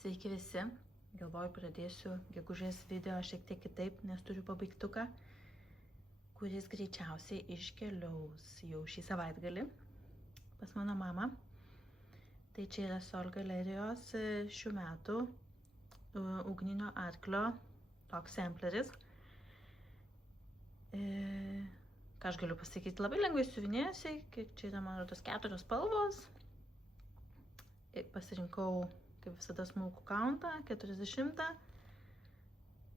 Sveiki visi, galvoju pradėsiu gegužės video šiek tiek kitaip, nes turiu pabaigtuką, kuris greičiausiai iškeliaus jau šį savaitgalį pas mano mamą. Tai čia yra Sol galerijos šių metų ugninio arklio toks sampleris. Ką aš galiu pasakyti, labai lengvai siuvinėjusiai, čia yra mano tos 4 spalvos. Pasirinkau kaip visada smulkų countą, 40.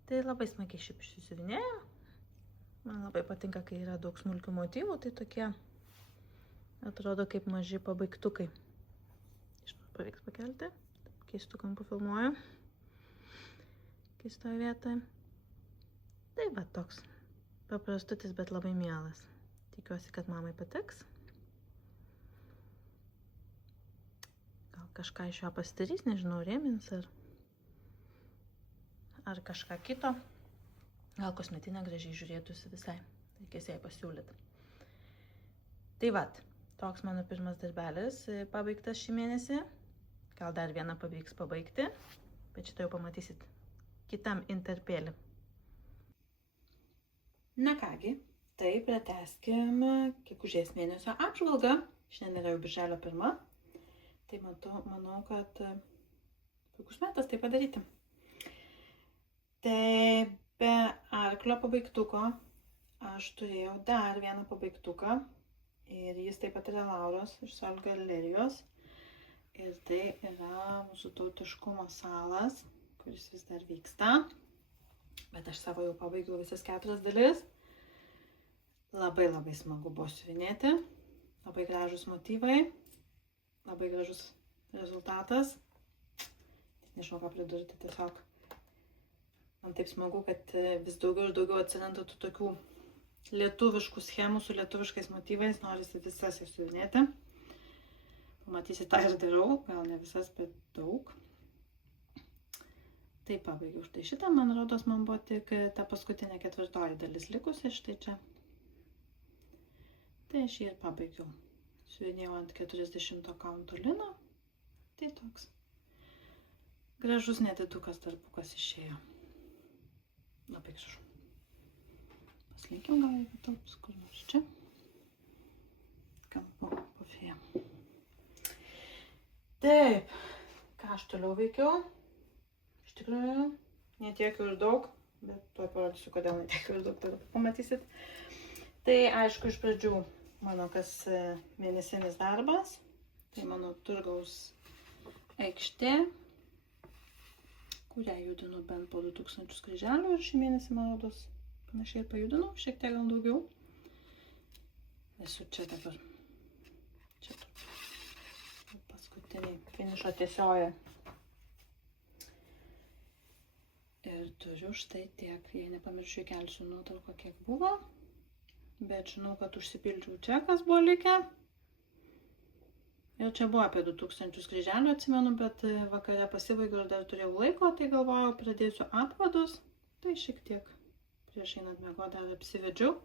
Tai labai smagiai šiaip išsisiuvinėjo. Man labai patinka, kai yra daug smulkių motyvų, tai tokie atrodo kaip maži pabaigtukai. Žinau, pavyks pakelti. Keistų kampų filmuoju. Keistoje vietoje. Tai va toks paprastutis, bet labai mielas. Tikiuosi, kad mamai patiks. Kažką iš jo pasidarys, nežinau, rėmins ar kažką kito. Gal kosmetinę gražiai žiūrėtųsi visai. Reikės jai pasiūlyti. Tai vat, toks mano pirmas darbelis pabaigtas šį mėnesį. Gal dar vieną pavyks pabaigti, bet šitą jau pamatysit kitam interpėlį. Na kągi, tai pratęskim gegužės mėnesio apžvalgą. Šiandien yra jau birželio 1. Tai manau, kad puikus metas tai padaryti. Tai be arklio pabaigtuko aš turėjau dar vieną pabaigtuką. Ir jis taip pat yra Lauros iš Sol galerijos. Ir tai yra mūsų tautiškumo salas, kuris vis dar vyksta. Bet aš savo jau pabaigiau visas 4 dalis. Labai smagu buvo siuvinėti. Labai gražus motyvai. Labai gražus rezultatas. Nežinau, ką pridurti, tiesiog. Man taip smagu, kad vis daugiau ir daugiau atsiranda tų tokių lietuviškų schemų su lietuviškais motyvais. Norisi visas jas siuvinėti. Pamatysi, tą ir darau. Gal ne visas, bet daug. Tai pabaigiau štai šitą. Man rodos, man buvo tik ta paskutinė 4 dalis likusi štai čia. Tai aš jį ir pabaigiau. Siuvinėjau ant 40 kaunto lino. Tai toks gražus nedidukas darbukas išėjo. Labai gražu. Paslinkiau gal jeigu talps kur nors čia. Kampu pofėje. Taip. Ką aš toliau veikiau? Iš tikrųjų, netiek ir daug, bet tuoj parodysiu, kodėl netiek ir daug, tada pamatysit. Tai aišku, iš pradžių mano kas mėnesinis darbas, tai mano turgaus aikštė, kurią judinu bent po 2000 kryželių ir šį mėnesį, man rodos, panašiai ir pajudinau, šiek tiek gal daugiau. Esu čia dabar, čia paskutiniai finišo tiesioje. Ir turiu štai tiek, jei nepamiršiu, kelsiu nuotrauką, kiek buvo. Bet žinau, kad užsipildžiau čia, kas buvo likę. Ir čia buvo apie 2000 kryželių, atsimenu, bet vakare pasibaigiau ir dar turėjau laiko, tai galvojau, pradėsiu apvadus. Tai šiek tiek prieš einant miegoti dar apsivedžiau.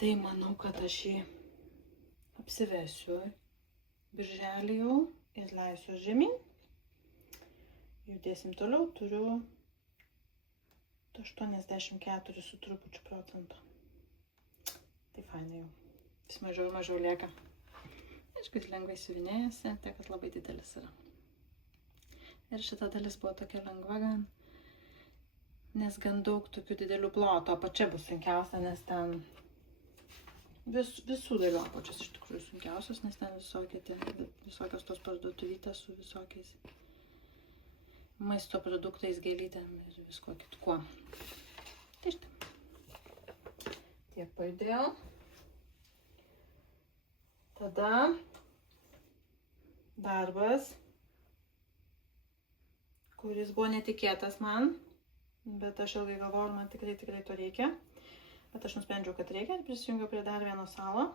Tai manau, kad aš jį apsivesiu birželį jau ir leisiu žemyn. Judėsim toliau, turiu 84 su trupučiu procentų. Tai fainai jau. Vis mažiau ir mažiau lieka. Aišku, jis lengvai siuvinėjasi, tai kad labai didelis yra. Ir šita dalis buvo tokia lengva gan, nes gan daug tokių didelių plotų. Apačia bus sunkiausia, nes ten visų dalių apačios iš tikrųjų sunkiausios, nes ten visokios tos parduotuvytės su visokiais maisto produktais, gėlytėm ir visko kitkuo. Tai štai. Tiek pajudėjau. Tada darbas, kuris buvo netikėtas man, bet aš ilgai galvojau, man tikrai to reikia. Bet aš nusprendžiau, kad reikia ir prisijungiau prie dar vieno salo.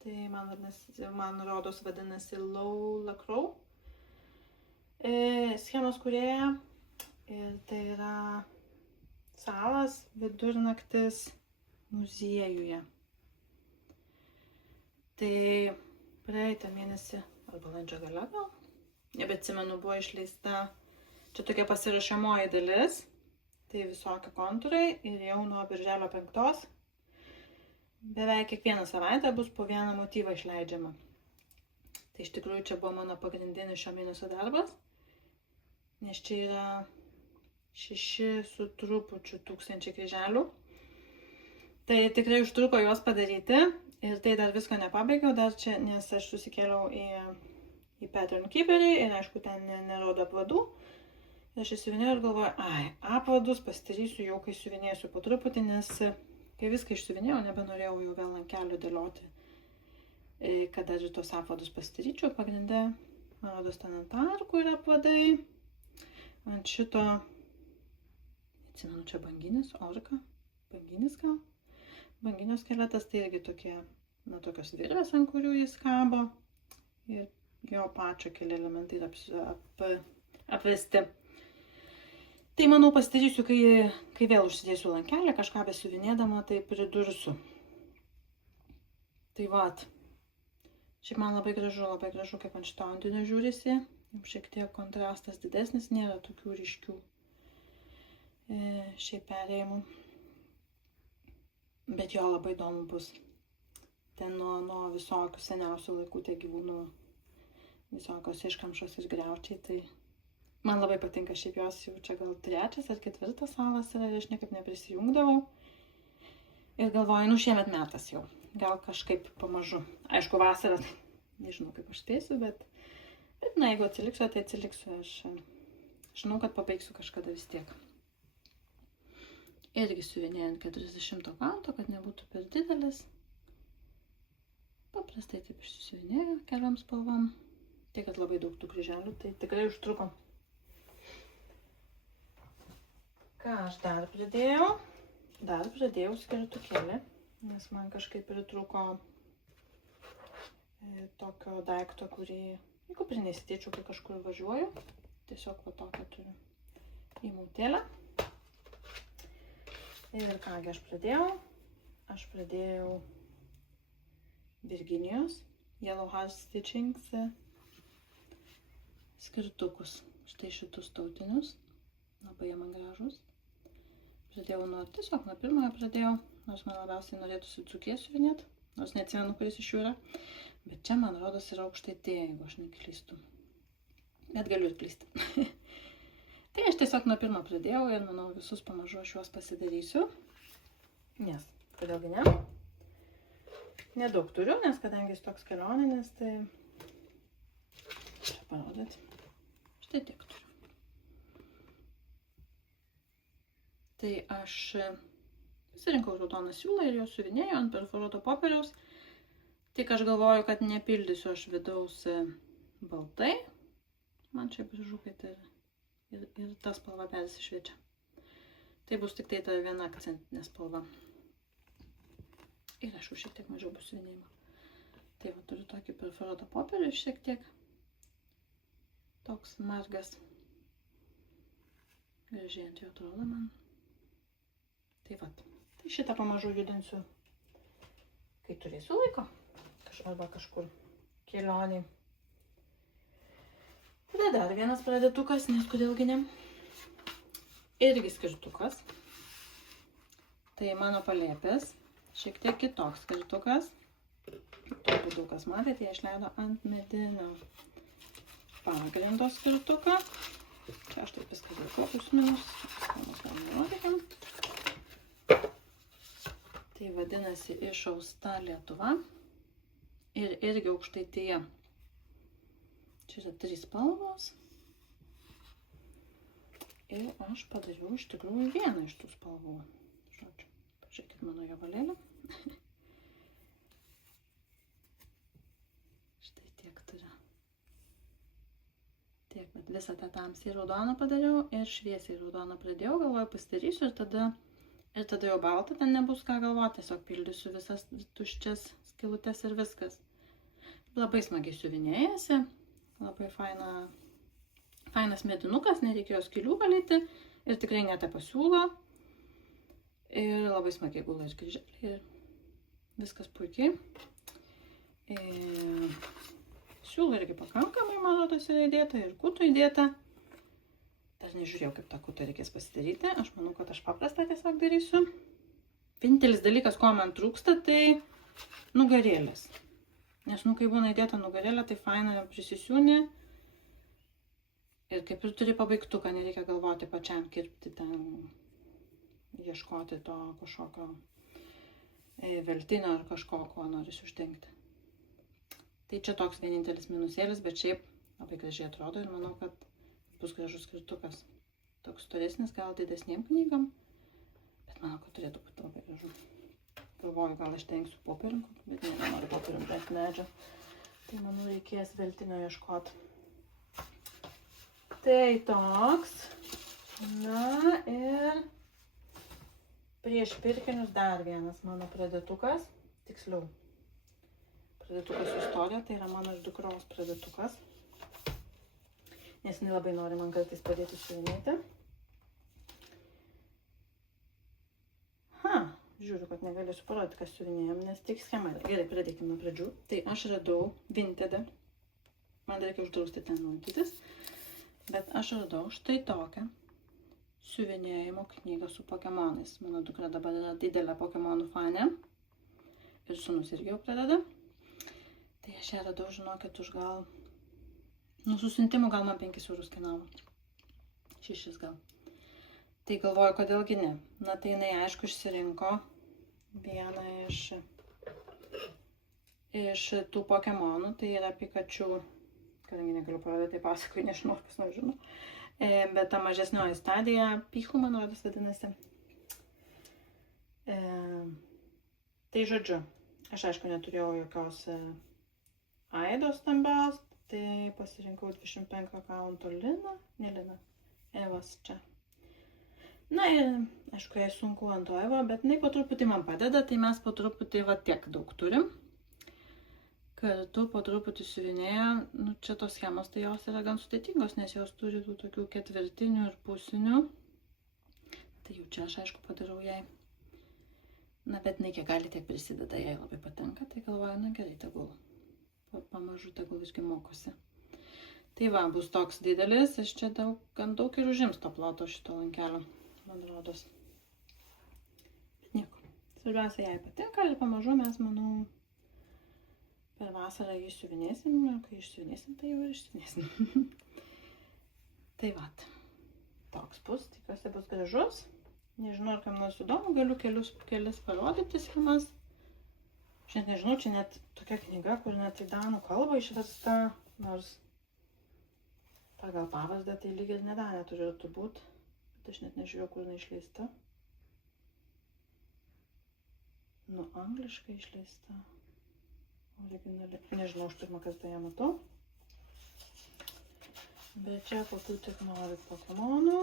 Tai man rodos vadinasi Low Lacroix. Schemos kūrėja. Ir tai yra salas vidurnaktis muziejuje. Tai praeitą mėnesį, ar balandžio gale gal, nebeatsimenu, buvo išleista, čia tokia pasirašomoji dalis, tai visokie kontūrai ir jau nuo birželio 5 beveik kiekvieną savaitę bus po vieną motyvą išleidžiama. Tai iš tikrųjų čia buvo mano pagrindinis šio mėnesio darbas, nes čia yra 6 su trupučiu tūkstančiai kryželių. Tai tikrai užtruko juos padaryti ir tai dar visko nepabaigiau, dar čia, nes aš susikėliau į Pattern Keeperį ir aišku, ten nerodo apvadų. Ir aš įsiuvinėjau ir galvoju, apvadus pasidarysiu jau, kai siuvinėsiu po truputį, nes kai viską išsiuvinėjau, nebenorėjau jau vėl ant kelių dėlioti, kada ir tos apvadus pasidaryčiau. Pagrinde, man rodos, ten ant arkų yra apvadai, ant šito, atsimenu, čia banginis, orka, banginis gal. Banginio skeletas tai irgi tokie, tokios virvės, ant kurių jis kabo ir jo pačio keli elementai apvesti. Tai manau pasidarysiu, kai vėl užsidėsiu lankelį, kažką besiuvinėdama, tai pridursiu. Tai vat. Šiaip man labai gražu, kaip ant šito andinio žiūrisi. Šiek tiek kontrastas didesnis, nėra tokių ryškių šiaip perėjimų. Bet jo labai įdomu bus. Ten nuo visokių seniausių laikų tie gyvūnų, visokios iškamšos ir griaučiai. Tai man labai patinka, šiaip jos jau čia gal 3 ar 4 salas yra ir aš niekaip neprisijungdavau. Ir galvoju, šiemet metas jau. Gal kažkaip pamažu. Aišku, vasarą, nežinau kaip aš spėsiu, bet jeigu atsiliksiu, tai atsiliksiu. Aš žinau, kad pabaigsiu kažkada vis tiek. Irgi siuvinėjant 40 kanto, kad nebūtų per didelis. Paprastai taip išsiuvinėjau keliom spalvom. Tiek, kad labai daug tų kryželių, tai tikrai užtruko. Ką aš dar pridėjau? Dar pridėjau skirtukėlį, nes man kažkaip pritrūko tokio daikto, kurį į kuprinę įsidėčiau, kai kažkur važiuoju. Tiesiog va tokią turiu įmautėlę. Ir kągi aš pradėjau? Aš pradėjau Virginijos Yellow Heart Stitchings skirtukus. Štai šitus tautinius. Labai jie man gražus. Pradėjau tiesiog nuo pirmojo pradėjau, nors man labiausiai norėtųsi dzūkiją siuvinėti, nors neatsimenu, kuris iš jų yra. Bet čia, man rodos, yra Aukštaitija, jeigu aš neklystu. Bet galiu ir klysti. Tai aš tiesiog nuo pirmo pradėjau ir manau visus pamažu aš juos pasidarysiu. Nes, kodėlgi ne? Nedaug turiu, nes kadangi jis toks kelioninis, tai čia parodyti. Štai tiek turiu. Tai aš pasirinkau raudoną siūlą ir jo siuvinėjau ant perforuoto popieriaus. Tik aš galvoju, kad nepildysiu aš vidaus baltai. Man čia gražu, kad ir ta spalva persišviečia. Tai bus tik tai ta viena akcentinė spalva. Ir aišku, šiek tiek mažiau bus siuvinėjimo. Tai va, turiu tokį perforuotą popierių šiek tiek. Toks margas. Gražiai ant jo atrodo man. Tai va. Tai šitą pamažu judinsiu, kai turėsiu laiko. Arba kažkur kelioniai. Tada dar vienas pradėtukas, nes kodėlgi ne. Irgi skirtukas. Tai mano palėpės. Šiek tiek kitoks skirtukas. Turbūt daug kas matė, tai išleido ant medinio pagrindo skirtuką. Čia aš taip viską laikau, plus-minus. Tai vadinasi Išausta Lietuva. Ir irgi Aukštaitija. Čia yra 3 spalvos. Ir aš padariau iš tikrųjų vieną iš tų spalvų. Žodžiu, pažiūrėkit mano javalėlę. Štai tiek turiu. Tiek, bet visą tą tamsiai raudoną padariau ir šviesiai raudoną pradėjau. Galvoju, pasidarysiu ir tada jau balta, ten nebus ką galvoti. Tiesiog pildysiu visas tuščias skylutes ir viskas. Labai smagiai siuvinėjasi. Labai fainas medinukas, nereikėjo skylių valyti ir tikrai netepa siūlo. Ir labai smagiai gula ir kryželiai ir viskas puikiai. Siūlų irgi pakankamai, man rodos, yra įdėta ir kutų įdėta. Dar nežiūrėjau, kaip tą kutą reikės pasidaryti. Aš manau, kad aš paprastą tiesiog darysiu. Vienintelis dalykas, ko man trūksta, tai nugarėlės. Nes, kai būna įdėta nugarėlė, tai faina prisisiūni. Ir kaip ir turi pabaigtuką, nereikia galvoti pačiam kirpti ten, ieškoti to kažkokio veltinio ar kažko, ko norisi uždengti. Tai čia toks vienintelis minusėlis, bet šiaip labai gražiai atrodo ir manau, kad bus gražus skirtukas. Toks storesnis, gal didesniem knygam, bet manau, kad turėtų būti labai gražu. Galvoju, gal aš tenksiu popierium, bet nenoriu popierium prie medžio. Tai manau, reikės veltinio ieškoti. Tai toks. Na ir prieš pirkinius dar vienas mano pridėtukas. Tiksliau, pridėtukas su istorija, tai yra mano iš dukros pridėtukas. Nes jinai labai nori man kartais padėti siuvinėti. Žiūriu, kad negalėsiu parodyti, kas siuvinėjom, nes tik schema. Gerai, pradėkime nuo pradžių. Tai aš radau Vinted. Man reikia uždrausti ten matytis. Bet aš radau štai tokią siuvinėjimo knygą su pokemonais. Mano dukra dabar yra didelė pokemonų fanė. Ir sūnus irgi jau pradeda. Tai aš ją radau, žinokit, už gal... Susiuntimų gal man 5 eurus kainavo. 6 gal. Tai galvoju, kodėlgi ne. Na tai jinai aišku išsirinko vieną iš tų pokemonų. Tai yra Pikachu, kadangi negaliu parodyti, tai pasakoju, nežinau, kas nors žino. Bet ta mažesnioji stadija, Pichu, man rodos vadinasi. Tai žodžiu, aš aišku neturėjau jokios aidos stambios, tai pasirinkau 25 akaunto Liną, ne Liną, Evas čia. Na ir, aišku, jai sunku ant to Evo, bet jinai po truputį man padeda, tai mes po truputį va tiek daug turim. Kartu po truputį siuvinėja, čia tos schemos, tai jos yra gan sudėtingos, nes jos turi tų tokių ketvirtinių ir pusinių. Tai jau čia aš, aišku, padarau jai. Na, bet jinai kiek gali, tiek prisideda, jai labai patinka, tai galvoju, na gerai, tegul. Pamažu tegul visgi mokosi. Tai va, bus toks didelis, aš čia gan daug ir užims to ploto šito lankelio, man rodos. Bet nieko. Svarbiausia, jai patinka ir pamažu mes, manau, per vasarą jį siuvinėsim, kai išsiuvinėsim, tai jau ir išsiuvinėsim. Tai va, toks bus, tikiuosi bus gražus. Nežinau, ar kam nors įdomu, galiu kelis parodyti schemas. Aš net nežinau, čia net tokia knyga, kur net į danų kalbą išversta, nors pagal pavardę tai lyg ir nedanė turėtų būti, bet aš net nežiūrėjau, kur jinai išleista. Angliškai išleista. Originali. Nežinau, aš pirmą kartą ją matau. Bet čia kokių tik norit pokemonų.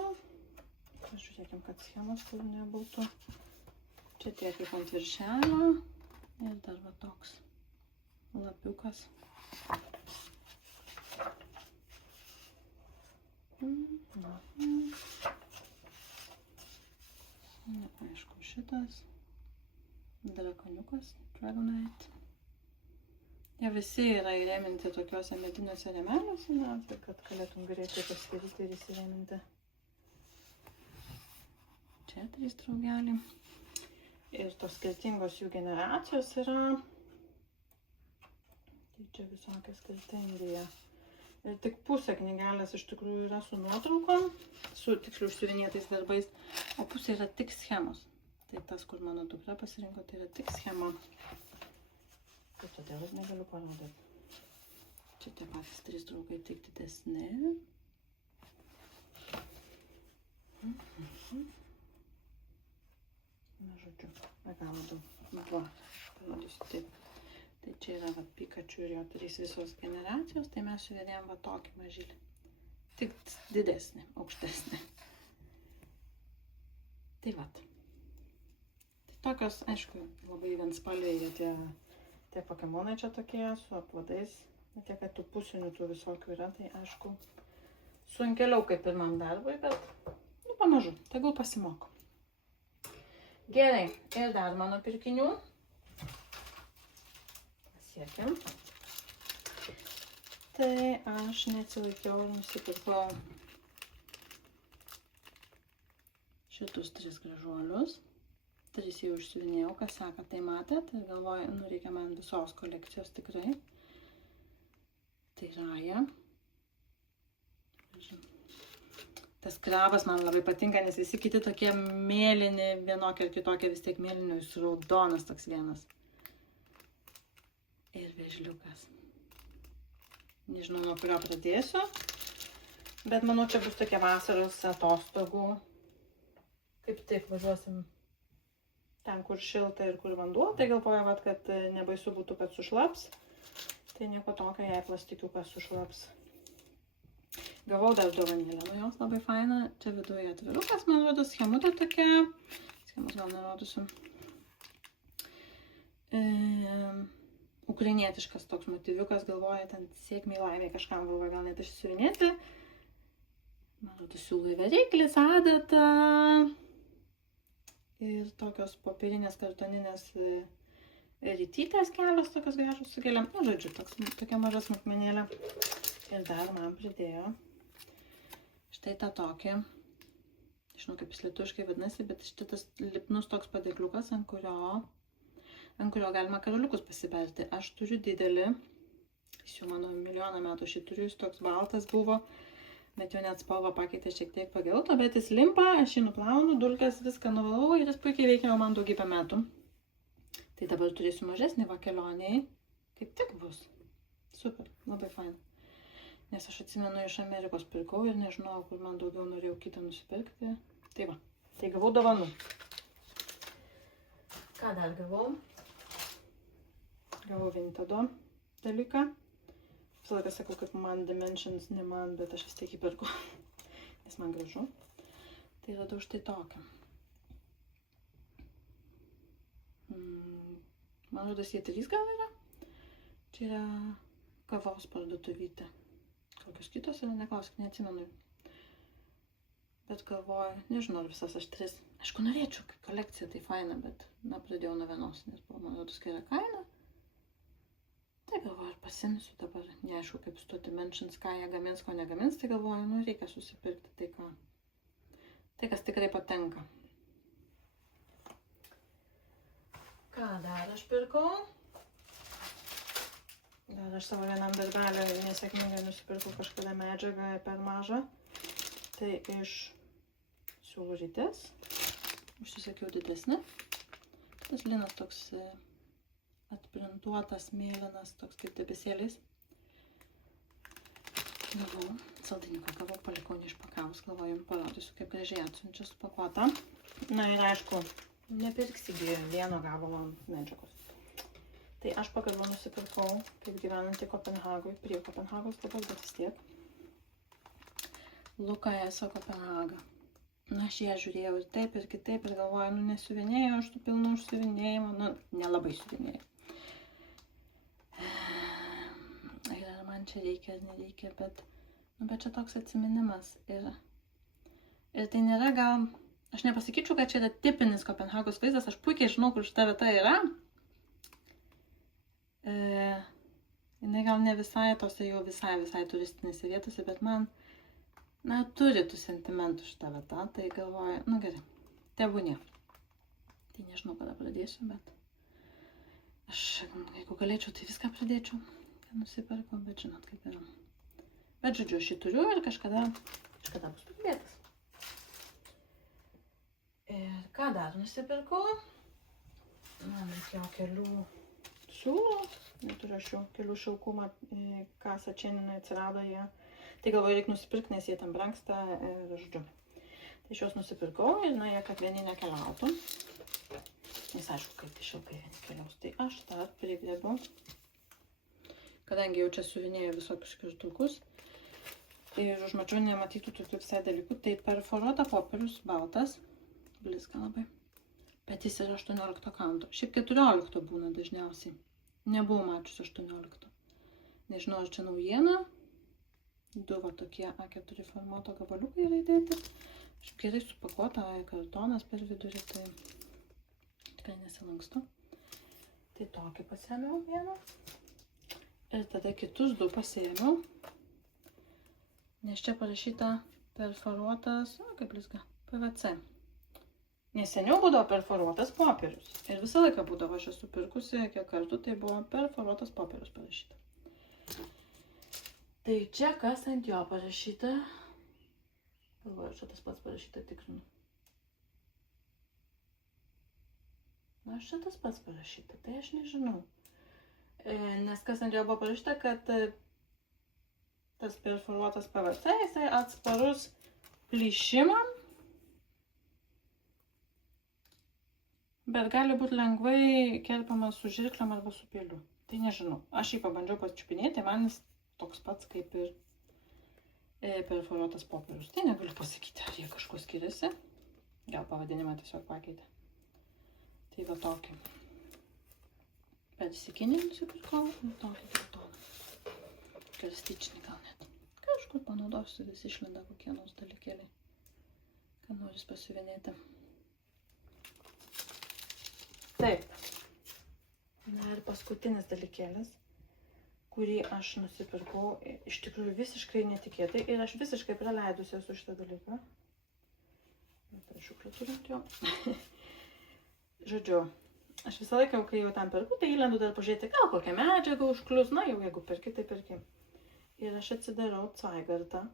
Žiūrėkim, kad schemos kur nebūtų. Čia tiek kaip ant viršelio. Ir dar va toks lapiukas. Aišku, šitas. Drakoniukas, Dragonite. Jie visi yra įrėminti tokiuose mediniuose rėmeliuose, tai kad galėtum greitai paskirti ir įsirėminti. Čia 3 draugeliai. Ir tos skirtingos jų generacijos yra. Tai čia visokie skirtingi. Ir tik pusė knygelės iš tikrųjų yra su nuotraukom, su tiksliau užsiuvinėtais darbais, o pusė yra tik schemos. Tai tas, kur mano dukra pasirinko, tai yra tik schema. Ir todėl aš negaliu parodyti. Čia tie patys 3 draugai, tik didesni. Na, žodžiu, be galo daug. Va, parodysiu taip. Tai čia yra va, Pikachu ir jo 3 visos generacijos, tai mes suvedėjom va tokį mažylį. Tik didesnį, aukštesnį. Tai va. Tai tokios, aišku, labai vienspalviai tie pokemonai čia tokie, su apvadais. Ne tiek, kad tų pusinių tų visokių yra, tai aišku, sunkeliau kaip pirmam darbui, bet pamažu, tegul pasimoko. Gerai, ir dar mano pirkinių. Pasiekim. Tai aš neatsilaikiau ir nusipirkau šitus 3 gražuolius. 3 jau išsiuvinėjau, kas seka, tai matėt. Ir galvoju, nu reikia man visos kolekcijos tikrai. Tai Raja. Tas krabas man labai patinka, nes visi kiti tokie mėlyni, vienokie ar kitokie, vis tiek mėlynių, jis raudonas toks vienas. Ir vėžliukas. Nežinau, nuo kurio pradėsiu, bet manau, čia bus tokie vasaros atostogų. Kaip tik važiuosim ten, kur šilta ir kur vanduo, tai galvoju, kad nebaisu būtų, kad sušlaps. Tai nieko tokio, jei plastikiukas sušlaps. Gavau dar dovanėlę, nu jos labai faina. Čia viduje atvirukas, man rodo, schemutė tokia. Schemos gal nerodysiu. Ukrainietiškas toks motyviukas, galvoja, ten sėkmiai laimiai kažkam galvoja, gal net išsiuvinėti. Man rodo, siūlai variklis, adata. Ir tokios popierinės kartoninės rytytės kelios, tokios gražus su gėlėm. Nu, žodžiu, tokia maža smulkmenėlė. Ir dar man pridėjo štai tą tokį, žinau kaip jis lietuviškai vadinasi, bet šitas lipnus toks padėkliukas, ant kurio galima karoliukus pasiberti. Aš turiu didelį, jis jau mano milijoną metų šį turiu, jis toks baltas buvo, bet jo net spalva pakeitė šiek tiek pagelto, bet jis limpa, aš jį nuplaunu, dulkes viską nuvalau ir jis puikiai veikia jau man daugybę metų. Tai dabar turėsiu mažesnį va kelioniai, kaip tik bus. Super, labai fain. Nes aš atsimenu, iš Amerikos pirkau ir nežinau, kur man daugiau norėjau kitą nusipirkti. Tai va, tai gavau dovanų. Ką dar gavau? Gavau Vintedo dalyką. Visą laiką sakau, kad man Dimensions, ne man, bet aš vis tiek įpirku, nes man gražu. Tai radau štai tokią. Man rodos, jie 3 gal yra. Čia yra kavos parduotuvytė. Kokios kitos yra, neklausk, neatsimenu. Bet galvoju, nežinau, ar visas aš 3. Aišku, norėčiau, kaip kolekcija, tai faina, bet pradėjau nuo vienos, nes buvo, man rodos, gera kaina. Tai galvoju, ar pasimsiu dabar, neaišku, kaip su tuo Dimensions, ką jie gamins, ko negamins, tai galvoju, nu reikia susipirkti tai, ką. Tai, kas tikrai patenka. Ką dar aš pirkau? Dar aš savo vienam darbelio nesėkmingai nusipirkau kažkada medžiagą per mažą. Tai iš siūlužytės. Užsisakiau didesnį. Tas linas toks atprintuotas, mėlynas, toks kaip debesėliais. Gavau saldainiuką, gavau, palikau neišpakavus, galvoju, jums parodysiu, kaip gražiai atsiunčia supakuota. Na ir aišku, nepirksi vieno gabalo medžiagos. Tai aš pagaliau nusipirkau, kaip gyvenantį Kopenhagui, prie Kopenhagos dabar, bet vis tiek. Luka Eso Kopenhaga. Na, aš ją žiūrėjau ir taip, ir kitaip, ir galvoju, nu nesiuvinėjau aš tų pilnų užsiuvinėjimų, nu, nelabai siuvinėjau. Ir ar man čia reikia, ar nereikia, bet čia toks atsiminimas. Ir tai nėra gal, aš nepasakyčiau, kad čia yra tipinis Kopenhagos vaizdas, aš puikiai žinau, kur šita vieta yra. Jinai gal ne visai tose jau visai turistinėse vietose, bet man, turi tų sentimentų šitą vietą, tai galvoju, nu gerai, tebūnie. Tai nežinau, kada pradėsiu, bet aš, jeigu galėčiau, tai viską pradėčiau, kad nusipirkau, bet žinot, kaip yra. Bet žodžiu, aš jį turiu ir kažkada bus pridėtas. Ir ką dar nusipirkau? Man reikėjo kelių siūlų, neturiu aš jau kelių šilkumą, kasą Čeninai atsirado jie. Tai galvoju, reikia nusipirkti, nes jie tam brangsta ir žodžiu. Tai šios nusipirkau ir jie kad vieni nekeliautų. Nes aišku, kaip tai šilkai vieni keliaus. Tai aš dar prigrėbiau, kadangi jau čia siuvinėjau visokius skirtukus. Ir užmačiau nematytų tokių visai dalykų. Tai perforuota popierius, baltas, blizga labai. Bet jis yra 18 kanto. Šiaip 14 būna dažniausiai. Nebuvau mačius 18. Nežinau, ar čia naujiena. 2 va tokie A4 formato gabaliukai yra įdėti. Šiaip gerai supakuota, kartonas per vidurį, tai tikrai nesilanksto. Tai tokį pasiėmiau vieną. Ir tada kitus du pasiėmiau, nes čia parašyta perforuotas, kaip blizga, PVC. Nes seniau būdavo perforuotas popierius. Ir visą laiką būdavo, aš esu pirkusi, kiek kartų, tai buvo perforuotas popierius parašyta. Tai čia kas ant jo parašyta? Galvoju, čia tas pats parašyta, tikrinu. Na, čia tas pats parašyta, tai aš nežinau. Nes kas ant jo buvo parašyta, kad tas perforuotas PVC, jisai atsparus plyšimam, bet gali būti lengvai kerpamas su žirkliam arba su peiliu. Tai nežinau. Aš jį pabandžiau pačiupinėti, man jis toks pats kaip ir perforuotas popierius. Tai negaliu pasakyti, ar jie kažko skiriasi. Gal pavadinimą tiesiog pakeitė. Tai va tokį. Persikinį nusipirkau, tokį geltoną. Garstyčinį gal net. Kažkur panaudosiu, vis išlenda kokie nors dalykėliai, kad noris pasiuvinėti. Taip. Na ir paskutinis dalykėlis, kurį aš nusipirkau, iš tikrųjų visiškai netikėtai ir aš visiškai praleidusi esu šitą dalyką. Bet aš šiuklę turint jo. Žodžiu, aš visą laiką, kai jau ten perku, tai įlendu dar pažiūrėti, gal kokią medžiagą užklius, na jau jeigu perki, tai perki. Ir aš atsidarau Zeigartą,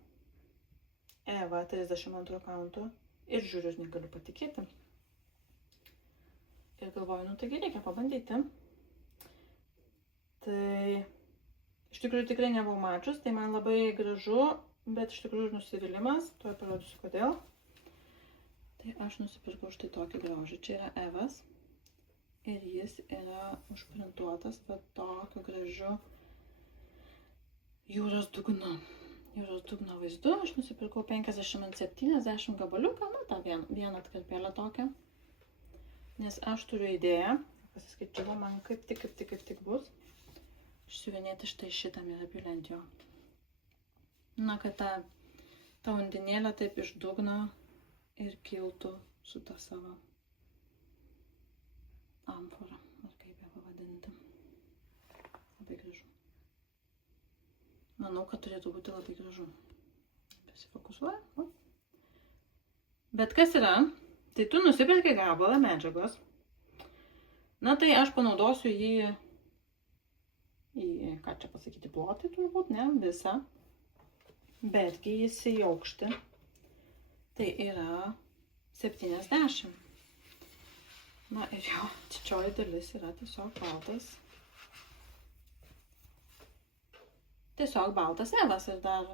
Eva 32 kaunto ir žiūriu, aš negaliu patikėti. Ir galvoju, nu taigi reikia pabandyti. Tai iš tikrųjų tikrai nebuvau mačius, tai man labai gražu, bet iš tikrųjų nusivylimas, tuoj parodysiu kodėl. Tai aš nusipirkau štai tokį grožį, čia yra Evas. Ir jis yra užprintuotas va tokiu gražiu jūros dugnu. Jūros dugno vaizdu. Aš nusipirkau 50x70 gabaliuką, na tą vieną atkarpėlę tokią. Nes aš turiu idėją, pasiskaičiavau, man kaip tik bus, išsiuvinėti štai šitą mirabilią ant jo. Na, kad ta undinėlė taip iš dugno ir kiltų su ta savo amfora, ar kaip ją pavadinti. Labai gražu. Manau, kad turėtų būti labai gražu. Pasifokusuoja. Bet kas yra? Tai tu nusipirkai gabalą medžiagos. Na tai aš panaudosiu jį į, ką čia pasakyti, plotį turbūt, ne, visą. Betgi jis į aukštį. Tai yra 70. Na ir jo didžioji dalis yra tiesiog baltas. Tiesiog baltas Evas ir dar.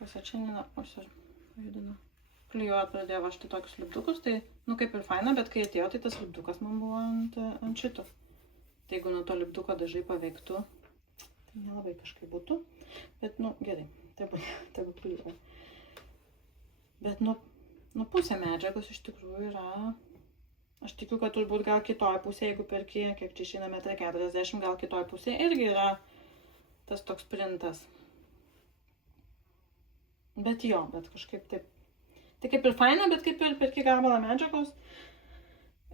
Kas čia pajudino. Klijuot pradėjo va štai tokius lipdukus, tai nu kaip ir faina, bet kai atėjo, tai tas lipdukas man buvo ant šito. Tai jeigu nuo to lipduko dažai paveiktų, tai nelabai kažkaip būtų. Bet nu gerai, tegu klijuoja. Bet nu pusė medžiagos iš tikrųjų yra. Aš tikiu, kad turbūt gal kitoj pusėje, jeigu perki, kiek čia išeina 1,40 m, gal kitoj pusėje irgi yra tas toks printas. Bet jo, bet kažkaip taip. Tai kaip ir faina, bet kaip ir perki gabalą medžiagos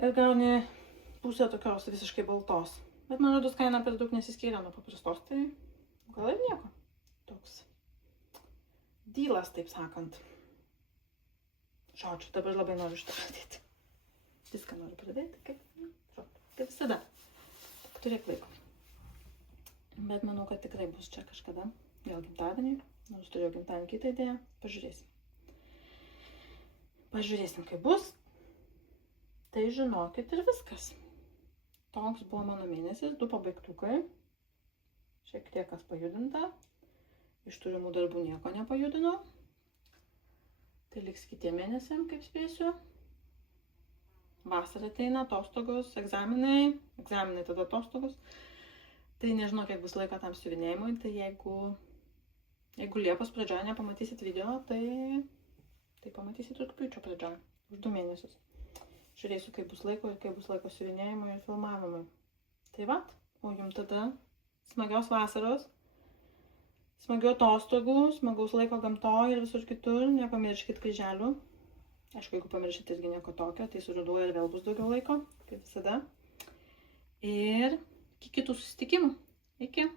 ir gauni pusę tokios visiškai baltos. Bet man rodos kaina per daug nesiskyrė nuo paprastos, tai gal ir nieko. Toks dylas, taip sakant. Žodžiu, dabar labai noriu šitą pradėti. Viską noriu pradėti, kaip visada. Turėk laiko. Bet manau, kad tikrai bus čia kažkada. Gal gimtadienį. Nors turėjau gimtadienį kitą idėją. Pažiūrėsim. Pažiūrėsim, kaip bus. Tai žinokit ir viskas. Toks buvo mano mėnesis. 2 pabaigtukai. Šiek tiek kas pajudinta. Iš turimų darbų nieko nepajudino. Tai liks kitiem mėnesiam, kaip spėsiu. Vasara ateina, atostogos, egzaminai tada atostogos. Tai nežinau, kiek bus laiko tam siuvinėjimui, tai jeigu Liepos pradžioje nepamatysit video, tai pamatysit rugpjūčio pradžioje, už 2 mėnesius. Žiūrėsiu, kaip bus laiko ir kaip bus laiko siuvinėjimui ir filmavimui. Tai va, o jums tada smagios vasaros, smagių atostogų, smagaus laiko gamtoje ir visur kitur, nepamirškit kryželių. Aišku, jeigu pamiršit irgi nieko tokio, tai su ruduo ir vėl bus daugiau laiko, kaip visada. Ir iki kitų susitikimų. Iki.